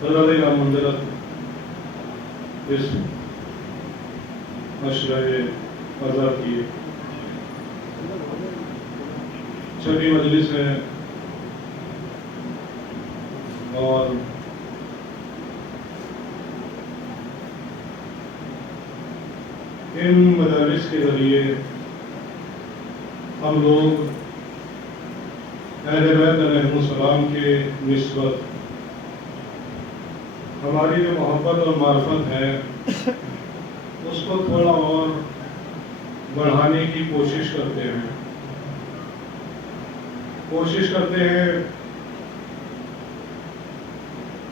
فضائل منزلت اس مشرع فضا کی چھٹی مجلس ہے اور ان مجالس کے ذریعے ہم لوگ اہل بیت علیہ السلام کے نسبت ہماری جو محبت اور معرفت ہے اس کو تھوڑا اور بڑھانے کی کوشش کرتے ہیں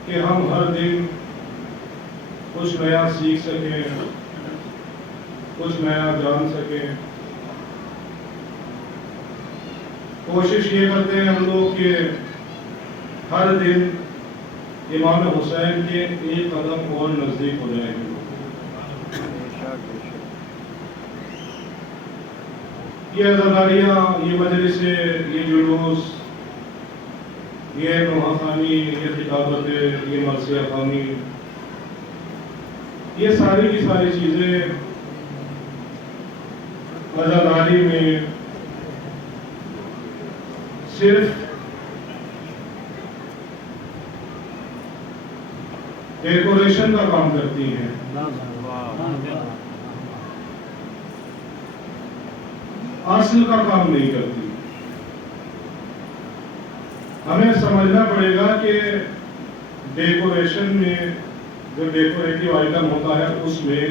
کہ ہم ہر دن کچھ نیا سیکھ سکیں، کچھ نیا جان سکیں۔ کوشش یہ کرتے ہیں ہم لوگ کہ ہر دن امام حسین کے ایک قدم اور نزدیک ہو جائیں گے۔ یہ عزاداریاں، یہ مجلسیں، یہ جلوس، یہ نوحہ خوانی، یہ خطابتیں، یہ مرثیہ خوانی، یہ ساری کی ساری چیزیں عزاداری میں صرف ڈیکوریشن کا کام کرتی ہیں، اصل کا کام نہیں کرتی۔ ہمیں سمجھنا پڑے گا کہ ڈیکوریشن میں جو ڈیکوریٹو آئٹم ہوتا ہے اس میں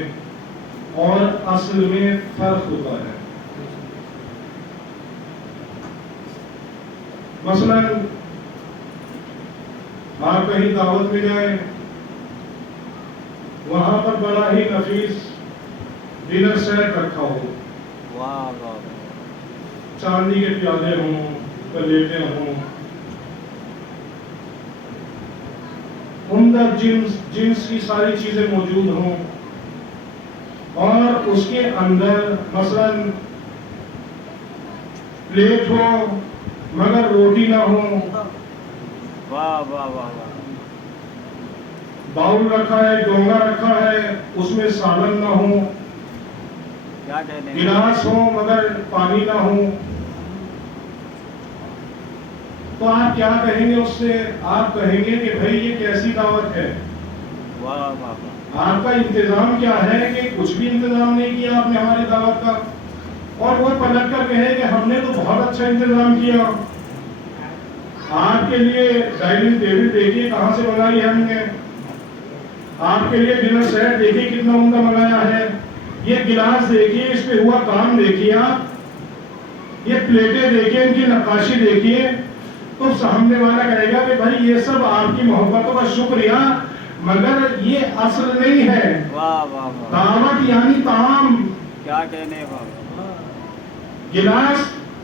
اور اصل میں فرق ہوتا ہے۔ مثلا آپ کہیں دعوت میں جائیں، وہاں پر بڑا ہی نفیس ڈنر سیٹ رکھا ہو، چاندی کے پیالے ہوں، پلیٹیں ہوں، عمدہ جنس کی ساری چیزیں موجود ہوں، اور اس کے اندر مثلا پلیٹ ہو مگر روٹی نہ ہو، باؤل رکھا ہے، ڈونگا رکھا ہے، اس میں سالن نہ ہو، گلاس ہو مگر پانی نہ ہو، تو آپ کیا کہیں گے اس سے؟ آپ کہیں گے کہ بھائی یہ کیسی دعوت ہے؟ آپ کا انتظام کیا ہے کہ کچھ بھی انتظام نہیں کیا آپ نے ہماری دعوت کا، اور وہ پلٹ کر کہے کہ ہم نے تو بہت اچھا انتظام کیا۔ آپ کے لیے ڈائننگ ٹیبل دیکھیے کہاں سے منگائی ہے ہم نے، آپ کے لیے ڈنر سیٹ دیکھیے کتنا عمدہ منگایا ہے، یہ گلاس دیکھیے اس پہ ہوا کام دیکھیے، آپ یہ پلیٹیں دیکھیے، ان کی نقاشی دیکھیے، تو سامنے والا کہے گا کہ بھائی یہ سب آپ کی محبتوں کا شکریہ، مگر یہ اصل نہیں ہے۔ دعوت یعنی طعام، کیا کہنے بابا، گلاس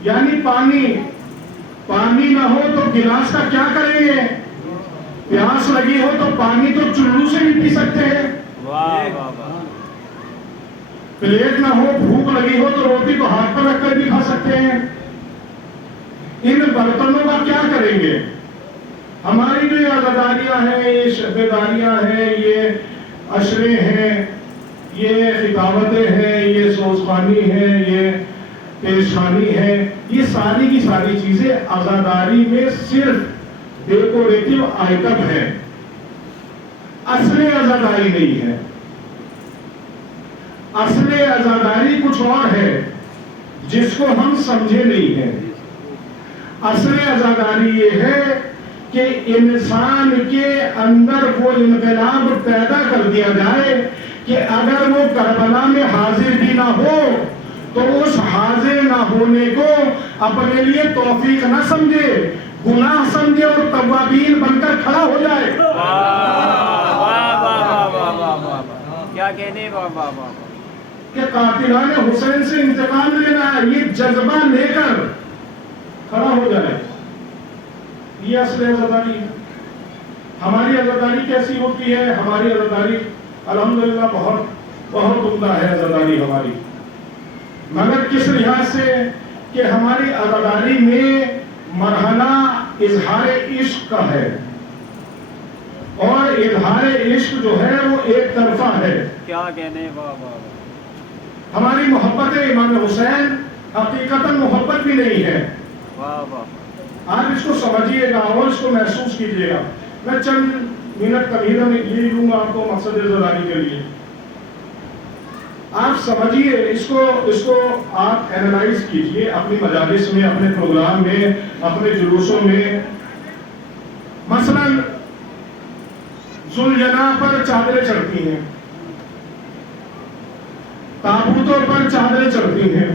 یعنی پانی، پانی نہ ہو تو گلاس کا کیا کریں گے؟ پیاس لگی ہو تو پانی تو چلو سے بھی پی سکتے ہیں، پلیٹ نہ ہو، بھوک لگی ہو تو روٹی کو ہاتھ پر رکھ کر بھی کھا سکتے ہیں۔ ان برتنوں کا کیا کریں گے؟ ہماری جو عزاداریاں ہیں، یہ شبیداریاں ہیں، یہ عشرے ہیں، یہ خطابتیں ہیں، یہ سوزخوانی ہیں، یہ پیشخانی ہے، یہ ساری کی ساری چیزیں عزاداری میں صرف ڈیکوریٹو آئٹم ہے، اصل عزاداری نہیں ہے۔ اصل عزاداری کچھ اور ہے جس کو ہم سمجھے نہیں ہیں۔ اصل عزاداری یہ ہے کہ انسان کے اندر وہ انقلاب پیدا کر دیا جائے کہ اگر وہ کربلا میں حاضر بھی نہ ہو تو اس حاضر نہ ہونے کو اپنے لیے توفیق نہ سمجھے، گناہ سمجھے اور توابین بن کر کھڑا ہو جائے۔ کیا کہنے بابا، کہ قاتلان حسین سے انتقام لینا ہے، یہ جذبہ لے کر کھڑا ہو جائے، یہ اصل عزاداری ہے۔ ہماری عزاداری کیسی ہوتی ہے؟ ہماری عزاداری الحمدللہ بہت عمدہ ہے عزاداری ہماری، مگر کس لحاظ سے کہ ہماری عزاداری میں مرحلہ اظہار عشق کا ہے، اور اظہار عشق جو ہے وہ ایک طرفہ ہے. کیا کہنے واہ واہ واہ. ہماری محبت امام حسین حقیقتاً محبت بھی نہیں ہے. واہ واہ. آپ اس کو سمجھیے گا اور اس کو محسوس کیجیے گا. میں چند منٹ تمہیداً یہ لوں گا آپ کو مقصد زدانی کے لیے. آپ سمجھیے اس کو آپ اینالائز کیجئے اپنی مجالس میں، اپنے پروگرام میں، اپنے جلوسوں میں. مثلا ذوالجناح پر چادریں چڑھتی ہیں، تابوتوں پر چادریں چڑھتی ہیں،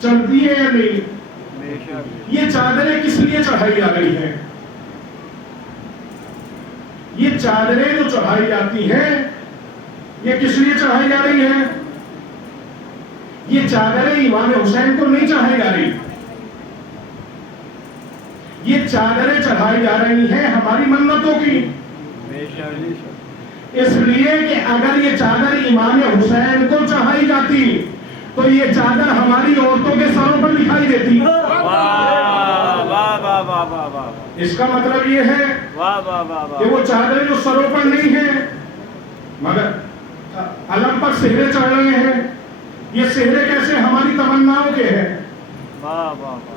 چلتی ہیں یا نہیں؟ بے شک. یہ چادریں کس لیے چڑھائی جا رہی ہیں؟ یہ چادریں جو چڑھائی جاتی ہیں یہ کس لیے چڑھائی جا رہی ہیں؟ یہ چادریں امام حسین کو نہیں چڑھائی جا رہی. یہ چادریں چڑھائی جا رہی ہیں ہماری منتوں کی. بے شک. اس لیے کہ اگر یہ چادر امام حسین کو چڑھائی جاتی تو یہ چادر ہماری عورتوں کے سروں پر دکھائی دیتی. واہ واہ واہ واہ واہ واہ. اس کا مطلب یہ ہے واہ واہ واہ واہ. کہ وہ چادریں جو سروں پر نہیں ہیں مگر علم پر سہرے چڑھ رہے ہیں. یہ سہرے کیسے؟ ہماری تمناؤں کے ہیں. واہ واہ واہ.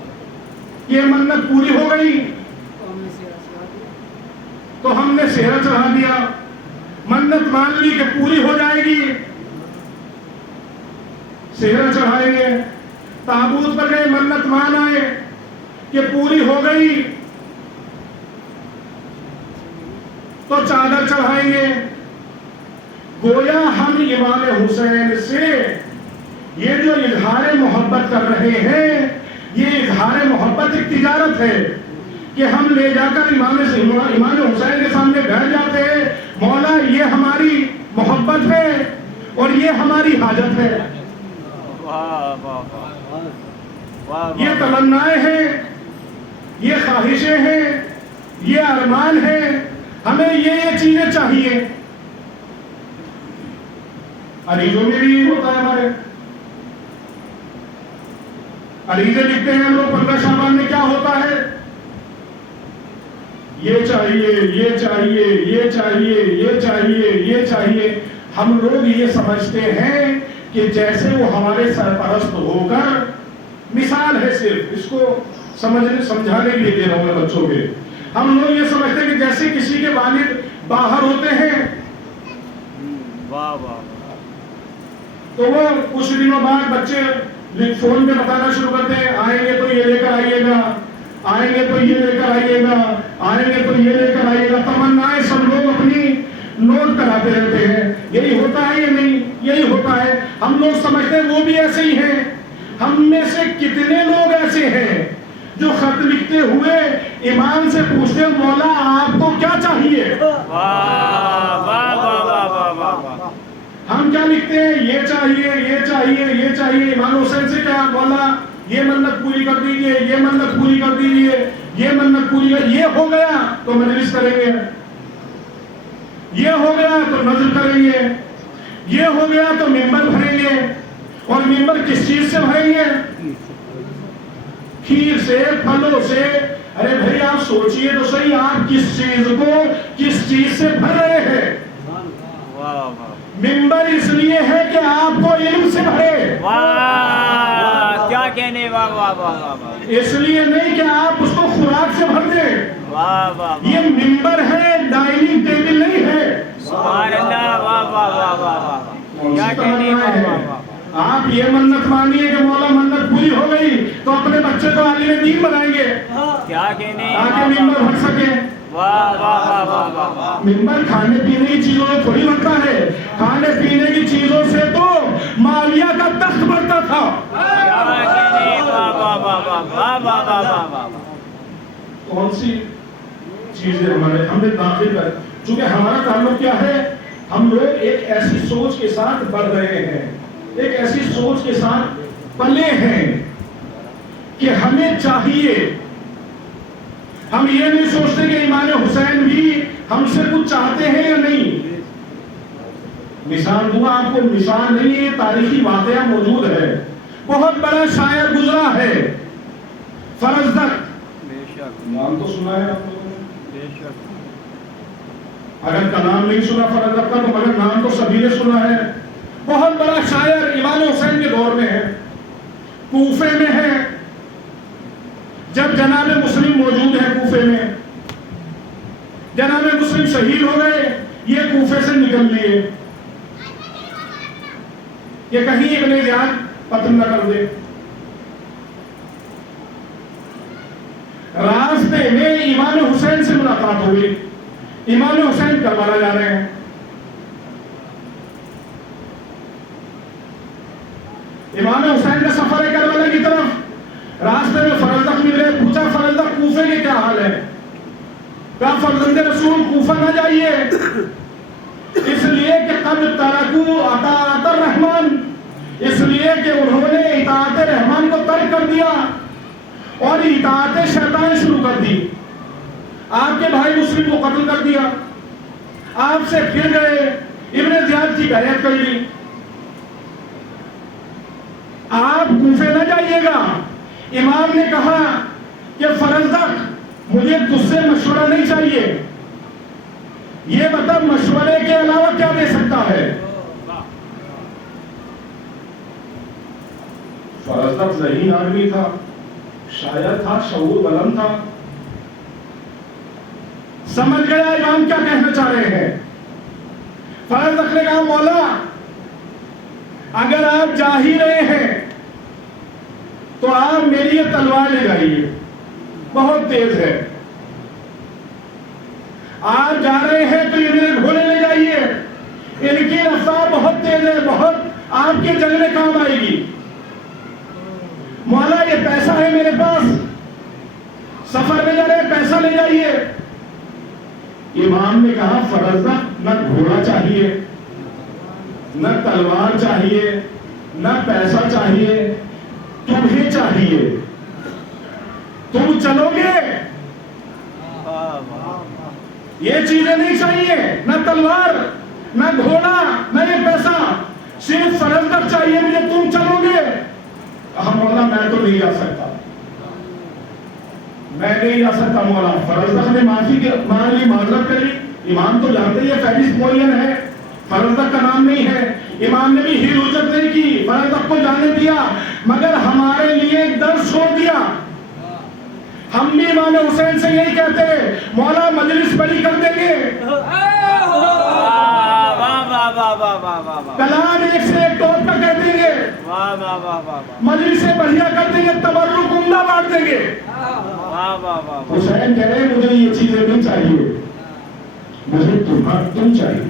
یہ منت پوری ہو گئی تو ہم نے سہرا چڑھا دیا. منت مان لی کہ پوری ہو جائے گی، سہرا چڑھائیں گے. تابوت پر گئے، منت مان آئے کہ پوری ہو گئی تو چادر چڑھائیں گے. گویا ہم امام حسین سے یہ جو اظہار محبت کر رہے ہیں یہ اظہار محبت ایک تجارت ہے کہ ہم لے جا کر امام حسین کے سامنے بیٹھ جاتے ہیں. مولا یہ ہماری محبت ہے اور یہ ہماری حاجت ہے. واہ واہ واہ. یہ تمنائیں ہیں، یہ خواہشیں ہیں، یہ ارمان ہیں. ہمیں یہ چیزیں چاہیے. عریضوں میں بھی یہ ہوتا ہے. ہمارے عریضے لکھتے ہیں ہم لوگ 15 شعبان میں، کیا ہوتا ہے؟ یہ چاہیے، یہ چاہیے، یہ چاہیے، یہ چاہیے، یہ چاہیے. ہم لوگ یہ سمجھتے ہیں کہ جیسے وہ ہمارے سرپرست ہو کر، مثال ہے صرف اس کو سمجھانے کے لیے دے رہا ہوں میں بچوں کے. ہم لوگ یہ سمجھتے ہیں کہ جیسے کسی کے والد باہر ہوتے ہیں واہ واہ. تو وہ کچھ دنوں بعد بچے فون پہ بتانا شروع کرتے ہیں آئیں گے تو یہ لے کر آئیے گا، آئیں گے تو یہ لے کر آئیے گا، آئیں گے تو یہ لے کر آئیے گا. تمنائیں سب لوگ اپنی نوٹ کراتے رہتے ہیں. یہی ہوتا ہے یا نہیں؟ یہی ہوتا ہے. ہم لوگ سمجھتے ہیں وہ بھی ایسے ہی ہیں. ہم میں سے کتنے لوگ ایسے ہیں جو خط لکھتے ہوئے امام سے پوچھتے ہیں مولا آپ کو کیا چاہیے؟ واہ واہ واہ واہ واہ. ہم کیا لکھتے ہیں؟ یہ چاہیے، یہ چاہیے، یہ چاہیے. امام حسین سے کیا؟ مولا یہ منت پوری کر دیجئے، یہ منت پوری کر دیجئے، یہ منت پوری کر. یہ ہو گیا تو مجلس کریں گے، یہ ہو گیا تو نظر کریں گے، یہ ہو گیا تو ممبر بھریں گے. اور ممبر کس چیز سے بھریں گے؟ کھیر سے، پھلوں سے. ارے بھائی آپ سوچئے تو صحیح، آپ کس چیز کو کس چیز سے بھر رہے ہیں؟ ممبر اس لیے ہے کہ آپ کو علم سے بھرے. واہ کیا کہنے. واہ واہ واہ واہ. اس لیے نہیں کہ آپ اس کو خوراک سے بھر دیں. واہ واہ. یہ ممبر ہے، ڈائننگ ٹیبل نہیں ہے. سبحان اللہ. واہ واہ واہ واہ. کیا کہنے. واہ واہ واہ. آپ یہ منت مانیے کہ مولا منت پوری ہو گئی تو اپنے بچے کو عالم دین بنائیں گے کیا کہنے. تاکہ ممبر بھر سکے. واہ واہ واہ واہ واہ واہ. ممبر کھانے پینے کی چیزوں سے تھوڑی بھرتا ہے. کھانے پینے کی چیزوں سے تو معاویہ کا تخت بھرتا تھا. کیا کہنے. واہ واہ واہ واہ واہ واہ واہ واہ. کون سی چیزیں ہم نے داخل کر، چونکہ ہمارا تعلق کیا ہے؟ ہم لوگ ایک ایسی سوچ کے ساتھ بڑھ رہے ہیں، ایک ایسی سوچ کے ساتھ پلے ہیں کہ ہمیں چاہیے. ہم یہ نہیں سوچتے کہ امام حسین بھی ہم سے کچھ چاہتے ہیں یا نہیں. مثال دوں آپ کو، مثال نہیں ہے، تاریخی واقعہ موجود ہے. بہت بڑا شاعر گزرا ہے فرزدق. بے شک. نام تو سنا ہے آپ لوگوں نے. بے شک. اگر کلام نہیں سنا فرزدق کا تو مگر نام تو سبھی نے سنا ہے. بہت بڑا شاعر امام حسین کے دور میں ہے, کوفے میں ہے. جب جناب مسلم موجود ہے کوفے میں, جناب مسلم شہید ہو گئے, یہ کوفے سے نکل لیے کہ کہیں ابن زیاد قتل نہ کر دے. راستے میں امام حسین سے ملاقات ہوئی. امام حسین کربلا جا رہے ہیں. امام حسین کا سفر ہے کربلا کی طرف. راستے میں فرزدق ملے, پوچھا فرزدق کوفے کے کیا حال ہے؟ کہا فرزند رسول کوفہ نہ جائیے, اس لیے کہ قد ترکوا اطاعت الرحمن, اس لیے کہ انہوں نے اطاعت رحمان کو ترک کر دیا اور اطاعت شیطان شروع کر دی. آپ کے بھائی مسلم کو قتل کر دیا, آپ سے پھر گئے, ابن زیاد کی بیعت کر لی. آپ کوفے نہ جائیے گا. امام نے کہا کہ فرزدق مجھے تجھ سے مشورہ نہیں چاہیے, یہ بتا مشورے کے علاوہ کیا دے سکتا ہے؟ فرزدق ذہین آدمی تھا, شاعر تھا, شعور بلند تھا, سمجھ گیا امام کیا کہنا چاہ رہے ہیں. فرزدق نے کہا مولا اگر آپ جا ہی رہے ہیں تو آپ میری یہ تلوار لے جائیے, بہت تیز ہے. آپ جا رہے ہیں تو یہ میرے گھوڑے لے جائیے, ان کی رفتار بہت تیز ہے, بہت آپ کے جنگ میں کام آئے گی. مولا یہ پیسہ ہے میرے پاس, سفر میں جا رہے ہیں, پیسہ لے جائیے. امام نے کہا فرزدق نہ گھوڑا چاہیے, نہ تلوار چاہیے, نہ پیسہ چاہیے, تمہیں چاہیے. تم چلو گے, یہ چیزیں نہیں چاہیے, نہ تلوار, نہ گھوڑا, نہ یہ پیسہ, صرف فرزدق چاہیے مجھے, تم چلو گے. مولا میں تو نہیں آ سکتا, میں نہیں آ سکتا مولا. فرزدق نے معافی مانگ لی, معذرت کر لی. امام تو جانتے ہیں فیرس موین ہے, فرزدق کا نام نہیں ہے. امام نے بھی ہی رجت نہیں کی, فرزدق کو جانے دیا, مگر ہمارے لیے ایک درس چھوڑ دیا. ہم بھی امام حسین سے یہی کہتے ہیں, مولا مجلس بڑی کر دیں گے, کلام ایک سے ایک ٹوپ کا کر دیں گے, مجلسیں بڑھیا کر دیں گے, تبرک عمدہ بانٹ دیں گے. حسین کہہ رہے ہیں مجھے یہ چیزیں نہیں چاہیے, مجھے تم چاہیے.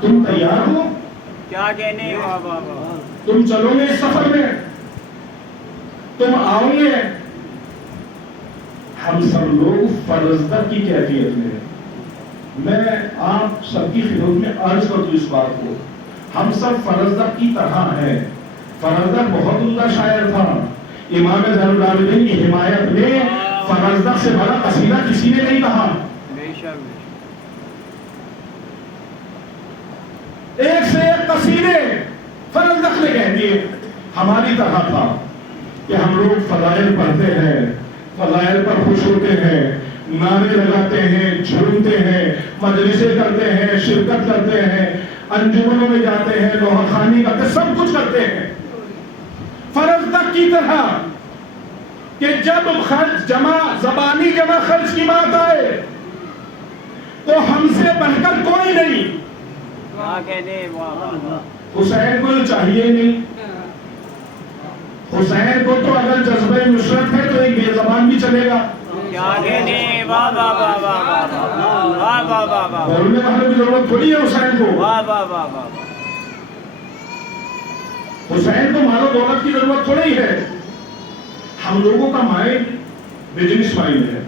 تم تیار ہو؟ کیا کہنے, تم چلو گے اس سفر میں, تم آؤ گے. ہم سب لوگ فرزدق کی کیفیت میں آپ سب کی خدمت میں عرض کرتا ہوں اس بات کو, ہم سب فرزدق کی طرح ہیں. فرزدق بہت عمدہ شاعر تھا. امام زین العابدین کی حمایت میں فرزدق سے بڑا قصیدہ کسی نے نہیں کہا. ایک سے ایک قصیدے فرزدق نے کہہ دیے. ہماری طرح تھا کہ ہم لوگ فضائل پڑھتے ہیں, فضائل پر خوش ہوتے ہیں, نعرے لگاتے ہیں, جھومتے ہیں, مجلسیں کرتے ہیں, شرکت کرتے ہیں, انجمنوں میں جاتے ہیں, لوحہ خوانی کرتے ہیں, سب کچھ کرتے ہیں. فرزدق کی طرح کہ جب خرچ جمع, زبانی جمع خرچ کی بات آئے تو ہم سے بڑھ کر کوئی نہیں. حسین کو چاہیے نہیں. حسین کو تو اگر جذبہ نصرت ہے تو ایک بے زبان بھی چلے گا. بولنے والوں کی ضرورت تھوڑی ہے حسین کو. حسین کو مال و دولت کی ضرورت تھوڑی ہے. ہم لوگوں کا مائنڈ بزنس مائنڈ ہے,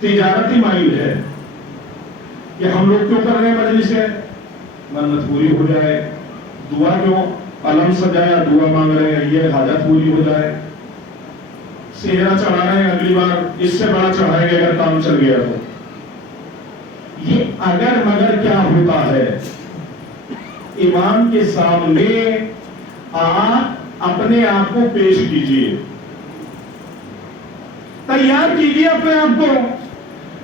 تجارتی مائنڈ ہے کہ ہم لوگ کیوں کر رہے ہیں مجلسیں, منت پوری ہو جائے, دعا کیوں, علم سجایا دعا مانگ رہے ہیں, یہ حاجت پوری ہو جائے, سہرا چڑھا رہے ہیں, اگلی بار اس سے بڑا چڑھائیں گے اگر کام چل گیا تو. یہ اگر مگر کیا ہوتا ہے, امام کے سامنے آپ اپنے آپ کو پیش کیجئے, تیار کیجئے اپنے آپ کو.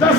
10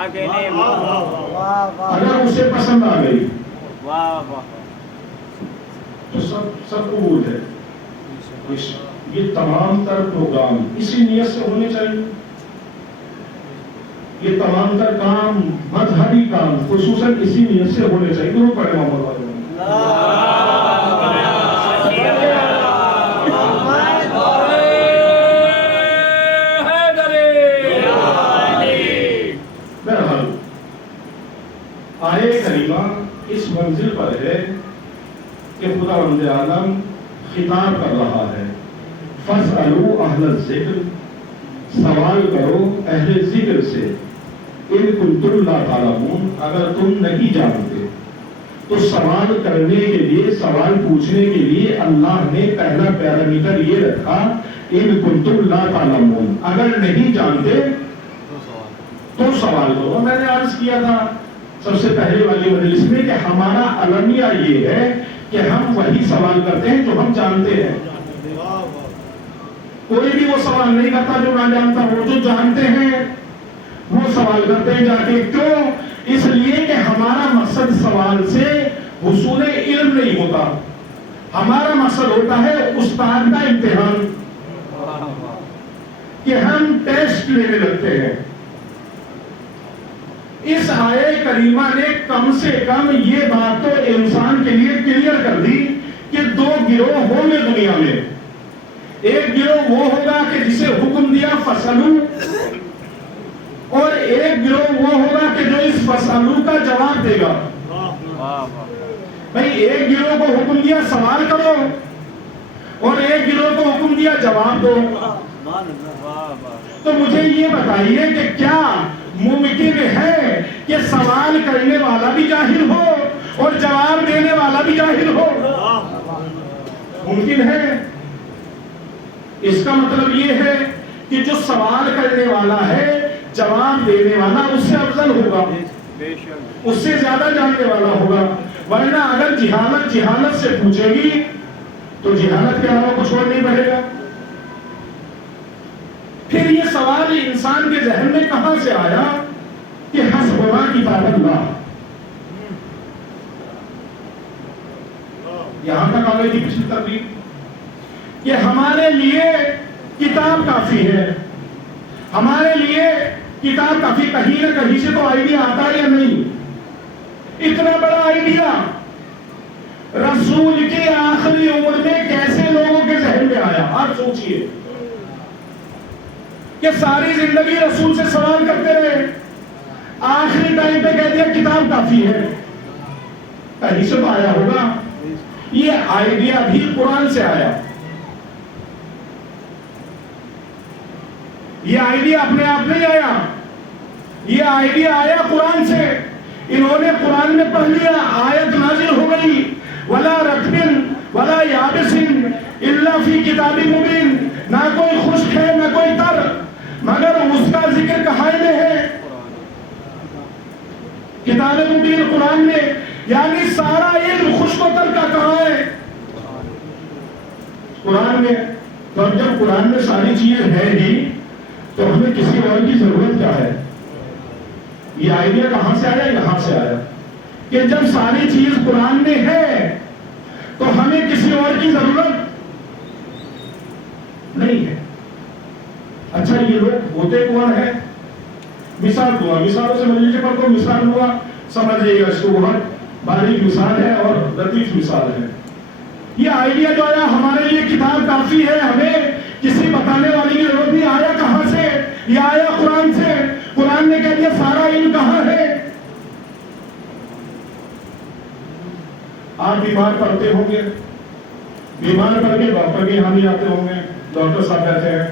کیا کہنے ہیں؟ واہ واہ اگر اسے پسند آ گئی واہ واہ تو سب قبول ہے. یہ تمام تر پروگرام اسی نیت سے ہونے چاہیے. یہ تمام تر کام مذہبی کام خصوصاً اسی نیت سے ہونے چاہیے. درود پڑھیں محمد والے. بہرحال آیے کریمہ اس منزل پر ہے کہ خداوند عالم خطاب کر رہا ہے. فَاسْأَلُوا أَهْلَ الذِّكْرِ، سوال کرو اہل ذکر سے. ان کنتم لا تعلمون، اگر تم نہیں جانتے. تو سوال کرنے کے لیے، سوال پوچھنے کے لیے اللہ نے پہلا پیرامیٹر یہ رکھا ان کنتم لا تعلمون، اگر نہیں جانتے تو سوال کرو. میں نے عرض کیا تھا سب سے پہلے والی مجلس میں کہ ہمارا المیہ یہ ہے کہ ہم وہی سوال کرتے ہیں جو ہم جانتے ہیں. کوئی بھی وہ سوال نہیں کرتا جو نہ جانتا ہو. جو جانتے ہیں وہ سوال کرتے ہیں جا کے. کیوں؟ اس لیے کہ ہمارا مقصد سوال سے حصول علم نہیں ہوتا. ہمارا مقصد ہوتا ہے استاد کا امتحان، کہ ہم ٹیسٹ لینے لگتے ہیں. اس آیے کریمہ نے کم سے کم یہ بات تو انسان کے لیے کلیئر کر دی کہ دو گروہ ہوں گے دنیا میں. ایک گروہ وہ ہوگا کہ جسے حکم دیا فصلو، اور ایک گروہ وہ ہوگا کہ جو اس فصلو کا جواب دے گا. بھئی ایک گروہ کو حکم دیا سوال کرو اور ایک گروہ کو حکم دیا جواب دو. تو مجھے یہ بتائیے کہ کیا ممکن ہے کہ سوال کرنے والا بھی جاہل ہو اور جواب دینے والا بھی جاہل ہو؟ ممکن ہے. اس کا مطلب یہ ہے کہ جو سوال کرنے والا ہے جواب دینے والا اس سے افضل ہوگا، اس سے زیادہ جاننے والا ہوگا. ورنہ اگر جہالت سے پوچھے گی تو جہالت کے علاوہ کچھ اور نہیں بڑھے گا. پھر یہ سوال انسان کے ذہن میں کہاں سے آیا کہ حسبنا کتاب اللہ؟ یہاں تک آ گئی تھی پچھلی تقریر کہ ہمارے لیے کتاب کافی ہے. ہمارے لیے کتاب کافی. کہیں نہ کہیں سے تو آئیڈیا آتا ہے یا نہیں؟ اتنا بڑا آئیڈیا رسول کی آخری عمر میں کیسے لوگوں کے ذہن میں آیا؟ آپ سوچئے کہ ساری زندگی رسول سے سوال کرتے رہے، آخری ٹائم پہ کہہ دیا کتاب کافی ہے. کہیں سے تو آیا ہوگا. یہ آئیڈیا بھی قرآن سے آیا. یہ آئیڈیا اپنے آپ نہیں آیا، یہ آئیڈیا آیا قرآن سے. انہوں نے قرآن میں پڑھ لیا، آیت نازل ہو گئی وَلَا رَطْبٍ وَلَا يَابِسٍ إِلَّا فِي كِتَابٍ مُبِينٍ. نہ کوئی خشک ہے نہ کوئی تر، مگر اس کا ذکر کہاں میں ہے؟ کتاب مبین قرآن میں. یعنی سارا علم خشک و تر کا کہاں ہے؟ قرآن میں. تو اب جب قرآن میں ساری چیزیں ہیں ہی تو ہمیں کسی اور کی ضرورت کیا ہے؟ یہ آئیڈیا کہاں سے آیا؟ یہاں سے آیا کہ جب ساری چیز قرآن میں ہے تو ہمیں کسی اور کی ضرورت نہیں ہے. اچھا یہ لوگ ہوتے کون ہیں؟ مثال دعا، مثالوں سے مجھے پر کو مثال ہوا سمجھ لئے گا. اس کو بہت باریک مثال ہے اور لطیف مثال ہے. یہ آئیڈیا جو آیا ہمارے لیے کتاب کافی ہے، ہمیں کسی بتانے والی کی ضرورت نہیں. آیا کہاں سے؟ یہ آیا قرآن سے. قرآن نے کہہ دیا سارا علم کہاں ہے. آپ بیمار پڑتے ہوں گے، بیمار پڑ کے ڈاکٹر کے یہاں بھی آتے ہوں گے. ڈاکٹر صاحب کہتے ہیں،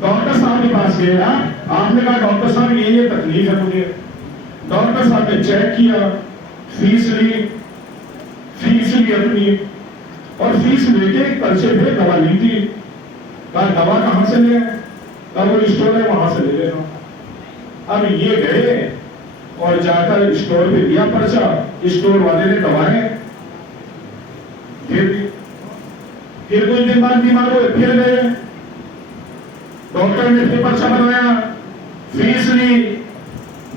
ڈاکٹر صاحب کے پاس گئے آپ نے کہا ڈاکٹر صاحب یہ تکلیف ہے مجھے. ڈاکٹر صاحب نے چیک کیا، فیس لی اپنی، اور فیس لے کے پرچے پہ دوا لی تھی. کہا دوا کہاں سے لے؟ کہا وہ اسٹور ہے وہاں سے لے لینا. اب یہ گئے اور جا کر اسٹور پہ دیا پرچہ، اسٹور والے نے دوائیں پھر کچھ دن بعد بیمار ہوئے، پھر گئے ڈاکٹر نے پھر پرچہ بنوایا، فیس لی،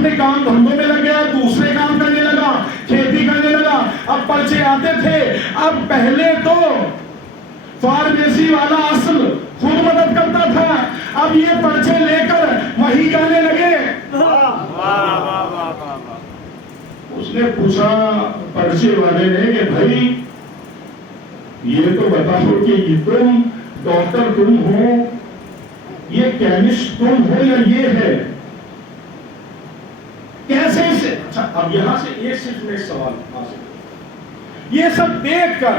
اپنے کام دھندوں میں لگ گیا, دوسرے کام کرنے لگا, کھیتی کرنے لگا. اب پرچے آتے تھے. اب پہلے تو فارمیسی والا اصل خود مدد کرتا تھا, اب یہ پرچے لے کر وہی جانے لگے. اس نے پوچھا پرچے والے نے کہ بھائی یہ تو بتاؤ کہ یہ تم ڈاکٹر تم ہو, یہ کیمسٹ تم ہو, یا یہ ہے کیسے سے؟ اچھا اب یہاں سے ایک صرف میں سوال حاصل, یہ سب دیکھ کر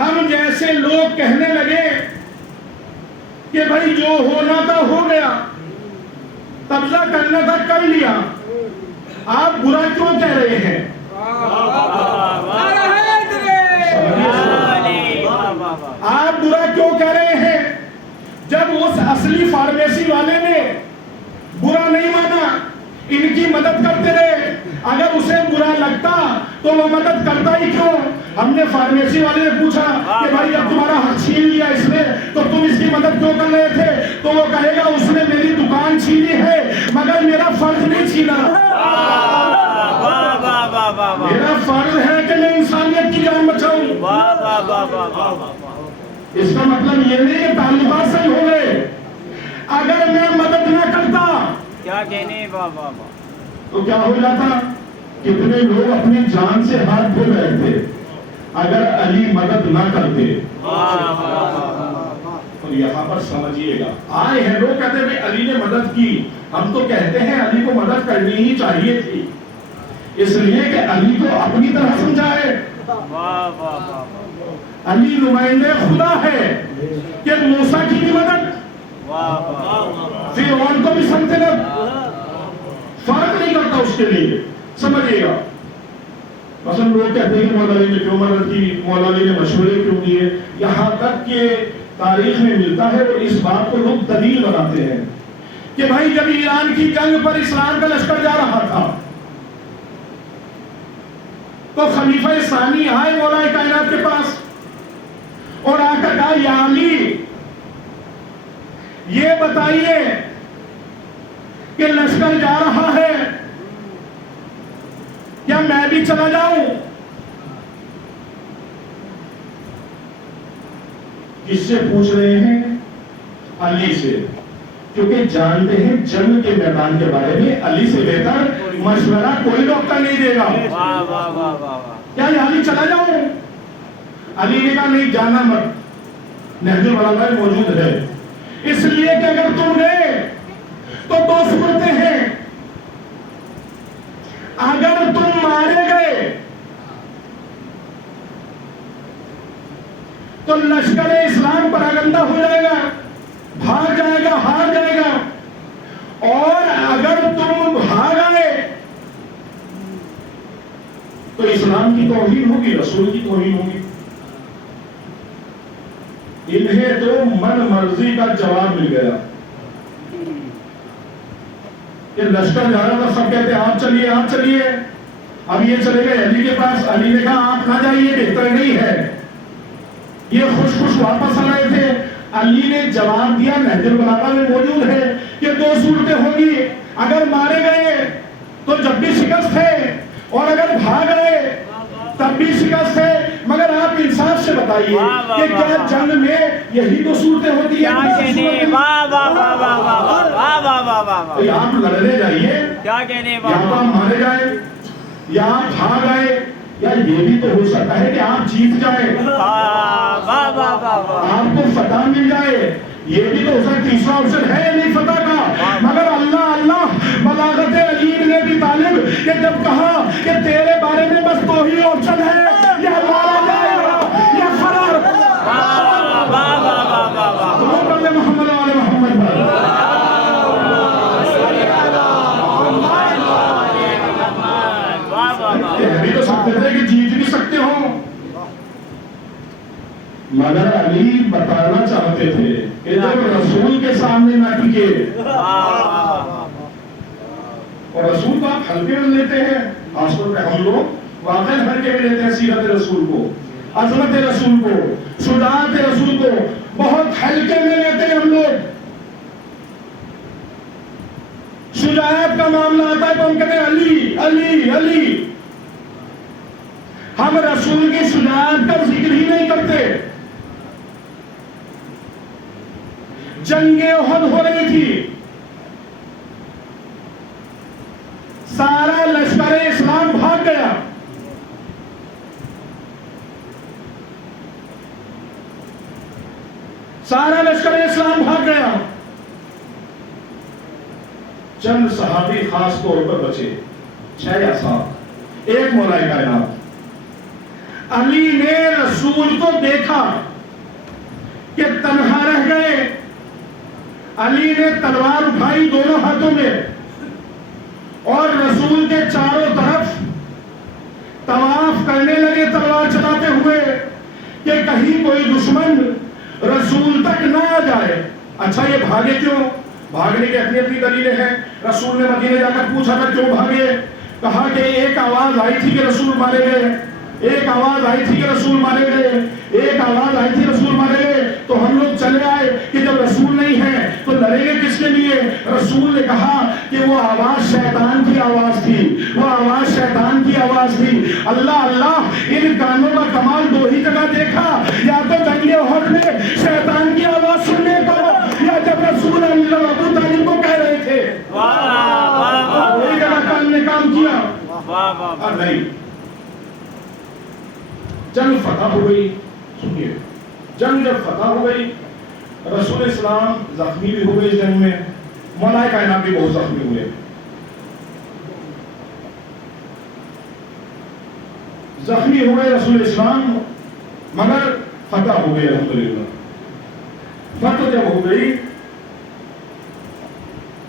ہم جیسے لوگ کہنے لگے کہ بھائی جو ہونا تھا ہو گیا, قبضہ کرنا تھا کر لیا, آپ برا کیوں کہہ رہے ہیں؟ آپ برا کیوں کہہ رہے ہیں جب اس اصلی فارمیسی والے نے برا نہیں مانا, ان کی مدد کرتے رہے. اگر اسے برا لگتا تو وہ مدد کرتا ہی کیوں؟ ہم نے فارمیسی والے نے پوچھا کہ بھائی اب تمہارا حق چھین لیا اس نے تو تم اس کی مدد کیوں کر رہے تھے؟ تو وہ کہے گا اس نے میری دکان چھینی ہے مگر میرا فرض نہیں چھینا. میرا فرض ہے کہ میں انسانیت کی جان بچاؤں. اس کا مطلب یہ نہیں کہ تعلقات صحیح ہو گئے. اگر میں مدد نہ کرتا کیا کہنے بابا تو کیا ہو جاتا؟ کتنے لوگ اپنی جان سے ہاتھ دھو رہے تھے اگر علی مدد نہ کرتے. تو یہاں پر سمجھیے گا, آئے ہیں لوگ کہتے ہیں علی نے مدد کی, ہم تو کہتے ہیں علی کو مدد کرنی ہی چاہیے تھی, اس لیے کہ علی کو اپنی طرح سمجھائے. علی نمائندہ خدا ہے کہ موسیٰ کی بھی مدد, فرعون کو بھی سلطنت, فرق نہیں کرتا اس کے لیے. سمجھئے گا. مثلا لوگ کہتے ہیں کہ مولا علی نے کیوں مدد کی, مولا علی نے مشورے کیوں کیے, یہاں تک کہ تاریخ میں ملتا ہے اور اس بات کو لوگ دلیل بناتے ہیں کہ بھائی جب ایران کی جنگ پر اسلام کا لشکر جا رہا تھا تو خلیفہ ثانی آئے مولا کائنات کے پاس اور آ کر کہا یا علی یہ بتائیے کہ لشکر جا رہا ہے, کیا میں بھی چلا جاؤں؟ کس سے پوچھ رہے ہیں؟ علی سے, کیونکہ جانتے ہیں جنگ کے میدان کے بارے میں علی سے بہتر مشورہ کوئی ڈاکٹر نہیں دے گا. کیا علی چلا جاؤں؟ علی نے کہا نہیں جانا مت, نہج البلاغہ موجود ہے, اس لیے کہ اگر تم گئے تو دو صورتیں ہیں. اگر تم مارے گئے تو لشکر اسلام پراگندہ ہو جائے گا, بھاگ جائے گا, ہار جائے گا, اور اگر تم بھاگ آئے تو اسلام کی توہین ہوگی, رسول کی توہین ہوگی. انہیں تو من مرضی کا جواب مل گیا کہ لشکر جا رہا تھا, سب کہتے ہیں آپ چلیے آپ چلیے. اب یہ چلے گئے علی کے پاس, علی نے کہا آپ نہ جائیے, بہتر نہیں ہے. یہ خوش خوش واپس آ رہے تھے. علی نے جواب دیا, نہج البلاغہ میں موجود ہے کہ دو صورتیں ہوگی, اگر مارے گئے تو جب بھی شکست ہے, اور اگر بھاگ گئے تب بھی شکست ہے. مگر آپ انصاف سے بتائیے کہ کیا جنگ میں یہی دو صورتیں ہوتی ہیں؟ آپ لڑنے جائیے, یا تو آپ مارے جائیں یا آپ بھاگ آئے, یا یہ بھی تو ہو سکتا ہے کہ آپ جیت جائیں, آپ کو فتح مل جائے. یہ بھی تو ہو سکتا, تیسرا آپشن ہے نہیں فتح کا. مگر اللہ اللہ بلاغت علی بن ابی طالب کہ جب کہا کہ تیرے بارے میں بس دو ہی آپشن ہے, یا مارا جائے گا یا فرار. محمد علیہ محمد بھی تو سکتے تھے کہ جیت بھی سکتے ہو. مگر علی بتانا چاہتے تھے کہ جب رسول کے سامنے نہ ٹکے, اور رسول کو آپ ہلکے میں لیتے ہیں, خاص طور پہ ہم لوگ واقعی ہلکے میں لیتے ہیں سیرت رسول کو, عظمت رسول کو, شجاعت رسول کو بہت ہلکے میں لیتے ہیں ہم لوگ. شجاعت کا معاملہ آتا ہے تو ہم کہتے ہیں علی علی علی. ہم رسول کی شجاعت کا ذکر ہی نہیں کرتے. جنگ احد ہو رہی تھی, سارا لشکر اسلام بھاگ گیا. سارا لشکر اسلام بھاگ گیا. چند صحابی خاص طور پر بچے, 6 یا 7. ایک مولا کائنات علی نے رسول کو دیکھا کہ تنہا رہ گئے. علی نے تلوار اٹھائی دونوں ہاتھوں میں اور رسول کے چاروں طرف طواف کرنے لگے تلوار چلاتے ہوئے کہ کہیں کوئی دشمن رسول تک نہ آ جائے. اچھا یہ بھاگے کیوں؟ بھاگنے کی اپنی اپنی دلیلیں ہیں. رسول نے مدینے جا کر پوچھا تھا کیوں بھاگے؟ کہا کہ ایک آواز آئی تھی کہ رسول مارے گئے, ایک آواز آئی تھی کہ رسول مارے گئے, ایک آواز آئی تھی رسول مارے گئے. تو ہم لوگ چلے آئے کہ جب رسول نہیں ہے تو لڑیں گے کس کے لیے؟ رسول نے کہا کہ وہ آواز شیطان کی آواز تھی, وہ آواز شیطان کی آواز تھی. اللہ اللہ, ان کانوں کا کمال 2 ہی جگہ دیکھا, یا تو جنگ احد میں شیطان کی آواز سننے کو, یا جب رسول اللہ ابو طالب کو کہہ رہے تھے. وہی جگہ کان نے کام کیا. اور نہیں, جنگ فتح ہو گئی. سنیے, جنگ جب فتح ہو گئی, رسول اسلام زخمی بھی ہو گئے اس جنگ میں, مولا کائنات بھی بہت زخمی ہوئے. زخمی ہوئے رسول اسلام, مگر فتح ہو گئی الحمدللہ. فتح جب ہو گئی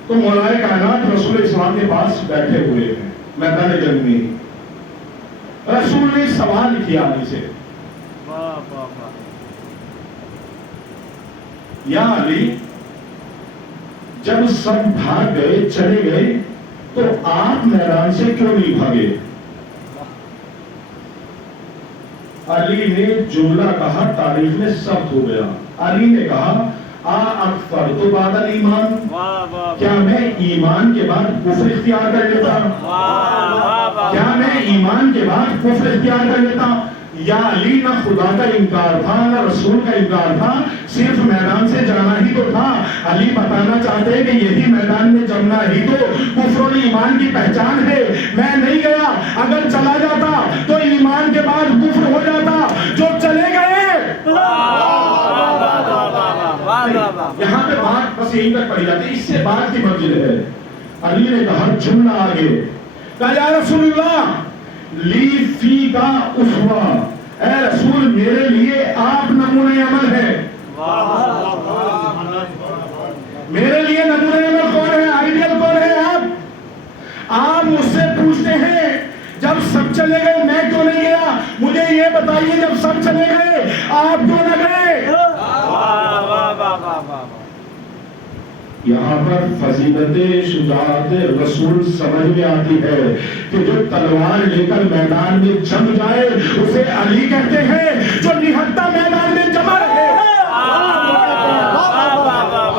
تو مولا کائنات رسول اسلام کے پاس بیٹھے ہوئے ہیں میدان جنگ میں. رسول نے سوال کیا علی سے, یا علی جب سب بھاگ گئے چلے گئے تو آپ میدان سے کیوں نہیں بھاگے؟ علی نے جملہ کہا تاریخ میں ثبت ہو گیا. علی نے کہا اکفر تو بعد الایمان, کیا میں ایمان کے بعد کفر اختیار کر لیتا؟ کیا میں ایمان کے بعد کفر اختیار کر لیتا؟ یا علی نہ خدا کا انکار تھا نہ رسول کا انکار تھا, صرف میدان سے جانا ہی تو تھا. علی بتانا چاہتے ہیں کہ یہی میدان میں جمنا ہی تو کفر و ایمان کی پہچان ہے. میں نہیں گیا, اگر چلا جاتا تو ایمان کے بعد کفر ہو جاتا. جو چلے گئے یہاں پہ بات بس یہیں تک پڑی جاتی ہے, اس سے بات کی منزل ہے. علی نے کہا جملہ آگے, کہا یا رسول اللہ لی فی کا اسوہ, اے رسول میرے لیے آپ نمونہ عمل ہے. میرے لیے نمونہ عمل کون ہے, آئیڈیل کون ہے؟ آپ مجھ سے پوچھتے ہیں جب سب چلے گئے میں کیوں نہیں گیا؟ مجھے یہ بتائیے جب سب چلے گئے آپ کیوں نہ گئے؟ یہاں پر فضیلت شجاعت رسول سمجھ میں آتی ہے کہ جو تلوار لے کر میدان میں جم جائے اسے علی کہتے ہیں, جو نہتہ میدان میں جمع رہے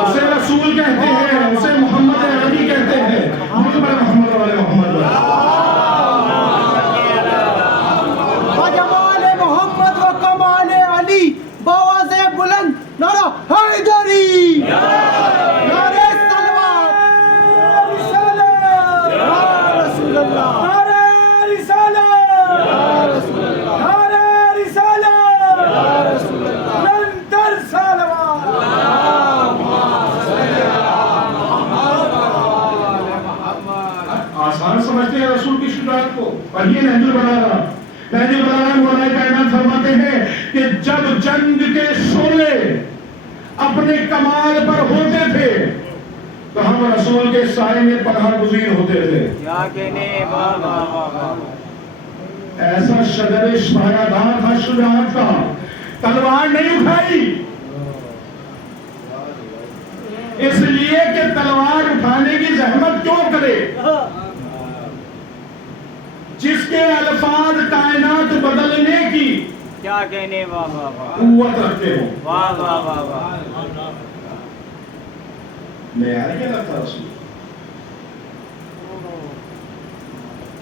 اسے رسول کہتے ہیں, اسے محمد عربی کہتے ہیں. محمد والے محمد جمال محمد و کمال علی بآواز بلند نعرہ حیدری, نعرہ سلوات, یا رسول اللہ, نعرہ رسالت, یا رسول اللہ, نعرہ رسالت, یا رسول اللہ, بلندر سلوات. آسان سمجھتے ہیں رسول کی شجاعت کو. پڑھیے نہج البلاغہ. نہج البلاغہ میں مولا کائنات فرماتے ہیں کہ جب جنگ کے شعلے اپنے کمال پر ہوتے تھے تو ہم رسول کے سائے میں پناہ گزین ہوتے تھے. ایسا شجر سایہ دار تھا شجاعت کا, تلوار نہیں اٹھائی اس لیے کہ تلوار اٹھانے کی زحمت کیوں کرے؟ جس کے الفاظ کائنات بدلنے کی کیا کہنے, قوت رکھتے ہو. واہ معیار کیا رکھتا رسول؟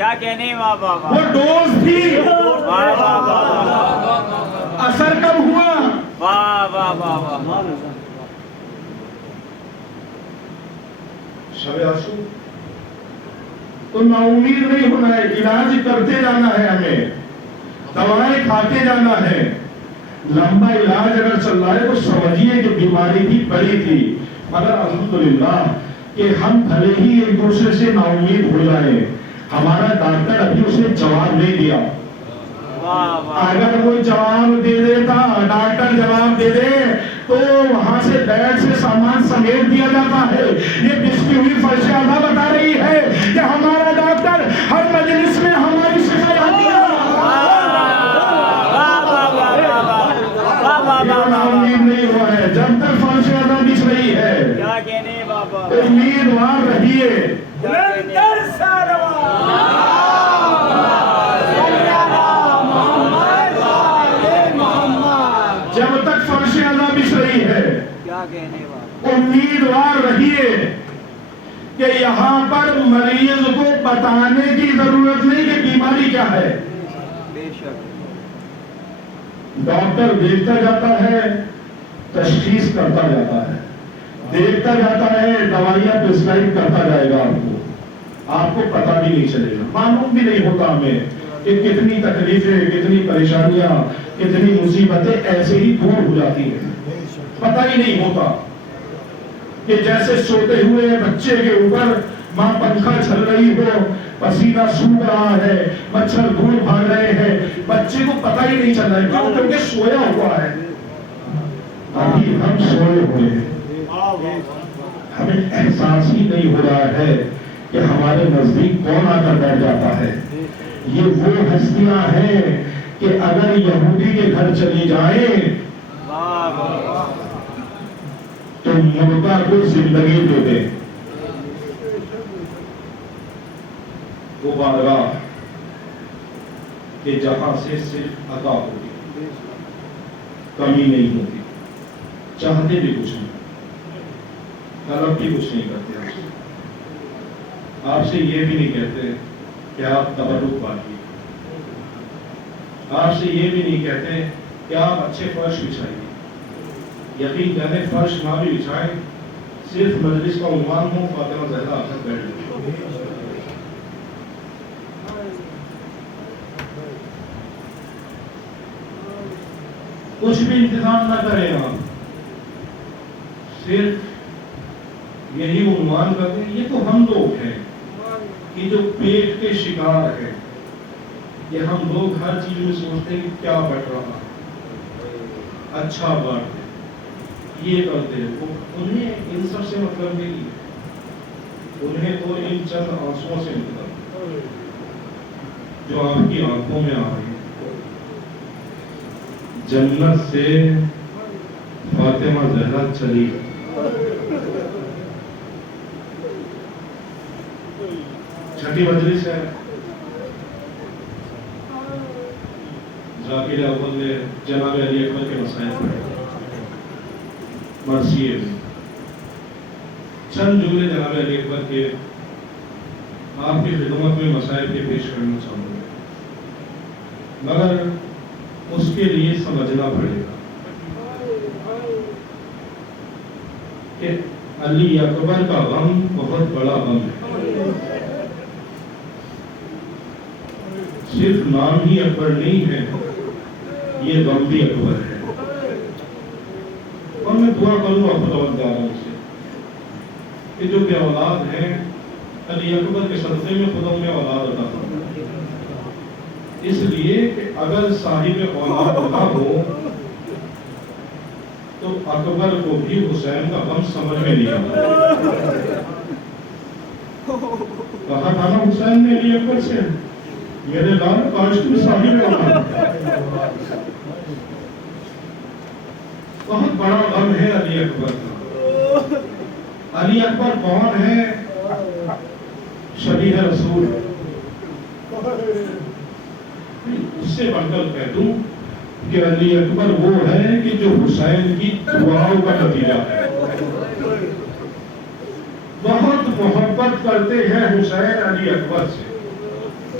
کیا کہنے واہ واہ وہ واہ ڈوز تھی، واہ واہ واہ اثر کب ہوا؟ واہ واہ واہ واہ شب عاشور تو نا امید نہیں ہونا ہے، علاج کرتے جانا ہے، ہمیں دوائیں کھاتے جانا ہے. لمبا علاج اگر چل رہا ہے تو سمجھیے کہ بیماری بھی بڑی تھی، مگر الحمدللہ کہ ہم بھلے ہی ایک دوسرے سے نا امید ہو جائیں، ہمارا ڈاکٹر ابھی اسے جواب نہیں دیا. واہ واہ اگر وہ جواب دے دیتا، ڈاکٹر جواب دے دے تو وہاں سے بیڈ سے سامان سمیٹ دیا جاتا ہے. یہ بچتی ہوئی فرش اعلیٰ بتا رہی ہے کہ ہمارا ڈاکٹر ہر مجلس میں ہماری شفا دیا. امید نہیں ہوا ہے، جب تک فرش اعلیٰ بچ رہی ہے کیا کہنے بابا امیدوار رہیے. جب تک فرش اعلیٰ بچ رہی ہے کیا کہنے بابا امیدوار رہیے کہ یہاں پر مریض کو بتانے کی ضرورت نہیں کہ بیماری کیا ہے. بے شک ڈاکٹر دیکھتا جاتا ہے، تشخیص کرتا جاتا ہے، دیکھتا جاتا ہے، دوائیاں پرسکرائب کرتا جائے گا. آپ کو پتہ بھی نہیں چلے گا، معلوم بھی نہیں ہوتا ہمیں کہ کتنی تکلیفیں، کتنی پریشانیاں، کتنی مصیبتیں ایسے ہی دور ہو جاتی ہیں. پتہ ہی نہیں ہوتا کہ جیسے سوتے ہوئے بچے کے اوپر ماں پنکھا چل رہی ہو، پسینہ سوکھ رہا ہے، مچھر دور بھاگ رہے ہیں، بچے کو پتہ ہی نہیں چل رہا ہے. کیوں؟ کیونکہ سویا ہوا ہے. ابھی ہم سوئے ہوئے ہیں، ہمیں احساس ہی نہیں ہو رہا ہے کہ ہمارے نزدیک کون آ کر بیٹھ جاتا ہے. یہ وہ ہستیاں ہیں کہ اگر یہودی کے گھر چلی جائیں تو مردہ کو زندگی دے دیں. وہ بارگاہ کہ جہاں سے صرف عطا ہوگی، کمی نہیں ہوتی. چاہتے بھی کچھ نہیں، طلب بھی کچھ نہیں کرتے. آپ سے یہ بھی نہیں کہتے کہ آپ تبرک باقی، آپ سے یہ بھی نہیں کہتے کہ آپ اچھے فرش بچھائیے. یقین جانے فرش نہ بھی بچھائیں، صرف مجلس کا عنوان ہو فاطمہ زہرا آ کر بیٹھ جائے. کچھ بھی انتظام نہ کریں، آپ صرف یہی عنوان کرتے ہیں. یہ تو ہم لوگ ہیں کہ جو پیٹ کے شکار ہیں. یہ ہم لوگ ہر چیز میں سوچتے ہیں کہ کیا بٹ رہا، اچھا بات ہے، یہ کرتے ہیں. انہیں ان سب سے مطلب نہیں ہے، انہیں تو ان چند آنسوؤں سے مطلب جو آپ کی آنکھوں میں آ رہی ہے. جنت سے فاطمہ زہرا چلی، چھٹی مجلس ہے. ذاکر اول نے جناب علی اکبر کے مسائل پڑھے، مرثیے میں چند جملے جناب علی اکبر کے آپ کی خدمت میں مسائل کے پیش کرنا چاہوں گا، مگر اس کے لیے سمجھنا پڑے گا کہ علی اکبر کا غم بہت بڑا غم ہے. صرف نام ہی اکبر نہیں ہے، یہ غم بھی اکبر ہے. اور میں دعا کروں گا خداوند تعالیٰ سے کہ جو بے اولاد ہیں علی اکبر کے صدقے میں خدا انہیں اولاد عطا فرمائے. اس لیے کہ اگر صاحب اولاد نہ ہو تو اکبر کو بھی حسین کا غم سمجھ میں نہیں آتا. کہا تھا نا حسین نے علی اکبر سے، میرے لال کاش تم صاحب اولاد. بہت بڑا غم ہے علی اکبر کا. علی اکبر کون ہے؟ شبیہ رسول. اس سے بڑھ کر کہہ دوں کہ علی اکبر وہ ہے کہ جو حسین کی دعاؤں کا نتیجہ ہے. بہت محبت کرتے ہیں حسین علی اکبر سے.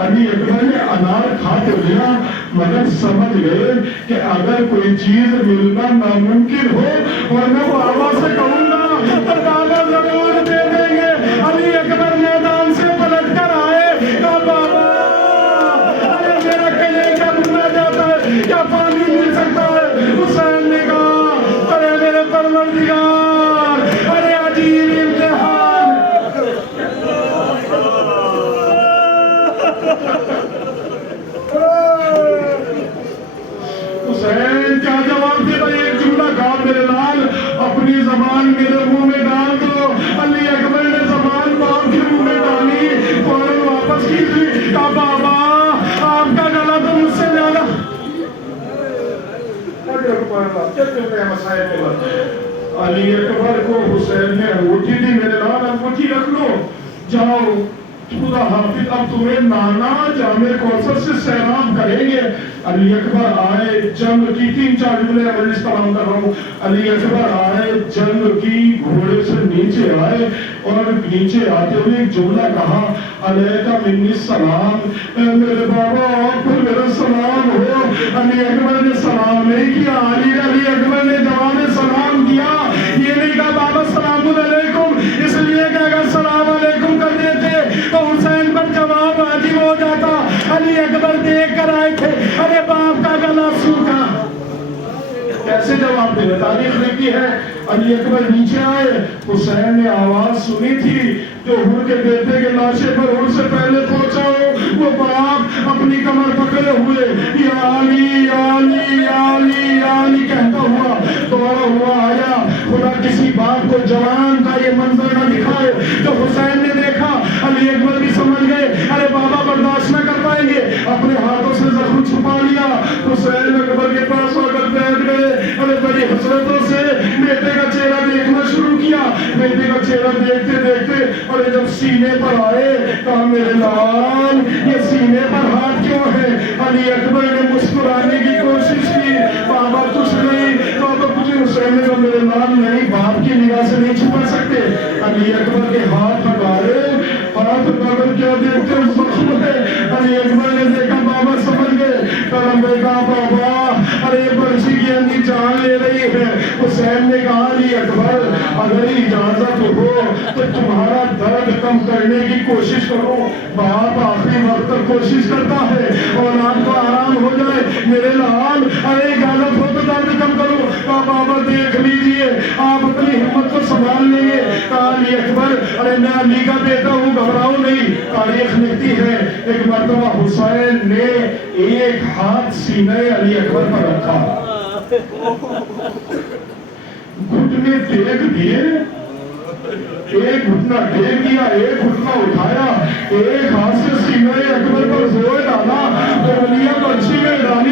علی اکبر نے انار کھا تو لیا مگر سمجھ گئے کہ اگر کوئی چیز ملنا ناممکن ہو اور میں وہ آواز سے کہوں گا تو بابا ضرور دے دیں گے. علی اکبر میدان سے پلٹ کر آئے. کہا بابا ارے میرا کلیجہ بھونا جاتا ہے, کیا پانی مل سکتا ہے؟ حسین نے کہا ارے میرے پروردگار ارے عجیب امتحان. حسین کیا جواب دے بھائی؟ ایک جملہ کہا میرے لال, اپنی زبان میرے منہ میں ڈال دو. علی اکبر نے زبان باپ کے منہ میں ڈالی, فوراً واپس کی تھی. کہا بابا آپ کا گلا تو مجھ سے زیادہ. علی اکبر کو حسین نے انگوٹھی دی, میرے لال انگوٹھی رکھ لو, جاؤ خدا حافظ, اب تمہیں نانا جامع کوثر سے سیراب کریں گے. علی اکبر آئے, جنگ کی 3-4 جملے مجلس تمام کر رہا ہوں. علی اکبر آئے, جنگ کی, گھوڑے سے نیچے آئے اور نیچے آتے ہوئے ایک جملہ کہا علیکہ منی السلام, میرے بابا آپ کو میرا سلام ہو. علی اکبر نے سلام نہیں کیا, علی اکبر نے جواب سلام دیا. یہ نہیں کہا بابا سلام علیکم, اس لیے کہ اگر سلام علیکم کر دیتے تو حسین پر جواب واجب ہو جاتا. علی اکبر دیکھ کر آئے تھے, ارے باپ کا گلا سوکھا. کیسے جواب دے؟ تاریخ لکھی ہے. علی اکبر نیچے آئے, حسین نے آواز سنی تھی جو ہر کے بیٹے کے لاشے پر ہر سے پہلے پہنچا ہو. وہ باپ اپنی کمر پکڑے ہوئے یا علی یا علی یا علی یا علی کہتا ہوا دوڑا ہوا آیا. خدا کسی باپ کو جوان کا یہ منظر نہ دکھائے جو حسین نے دیکھا. علی اکبر بھی سمجھ گئے ارے بابا برداشت نہ کر پائیں گے, اپنے ہاتھوں سے زخم چھپا لیا. حسین اکبر کے پاس آ کر بیٹھ گئے. ارے بڑی حسرتوں سے بیٹے کا چہرہ دیکھنا شروع کیا. بیٹے کا چہرہ دیکھتے دیکھتے اور جب سینے پر آئے کہا میرے لال یہ سینے پر ہاتھ کیوں ہے؟ علی اکبر نے مسکرانے کی کوشش کی, بابا کچھ نہیں, بابا کچھ. حسین نے کہا میرے لال نہیں, باپ کی نگاہ سے نہیں چھپا سکتے. علی اکبر کے ہاتھ ہٹائے, ہاتھ ہٹاکر کیا دیکھتے زخم ہے. علی اکبر نے دیکھا بابا سمجھ گئے. کہا بابا ارے برچی کی اندھی جان لے رہی ہے. حسین نے کہا علی اکبر اگر اجازت ہو تو تمہارا درد کم کرنے کی کوشش کرو. باپ آخری وقت تک کوشش کرتا ہے اولاد کو آرام ہو جائے. میرے لال ارے اجازت ہو تو درد کم کرو. کہا بابا دیکھ لیجئے آپ اپنی ہمت کو سنبھال لیں گے. کہا علی اکبر ارے میں علی کا بیٹا ہوں, گھبراؤ نہیں. تاریخ لکھتی ہے ایک مرتبہ حسین نے ایک ہاتھ سینے علی اکبر پر رکھا, گھٹنے ٹیک دیے, ایک گھٹنا ٹیک دیا, ایک گھٹنا اٹھایا, ایک ہاتھ سے سینے اکبر پر زور ڈالا, انگلیاں برچی میں ڈالی.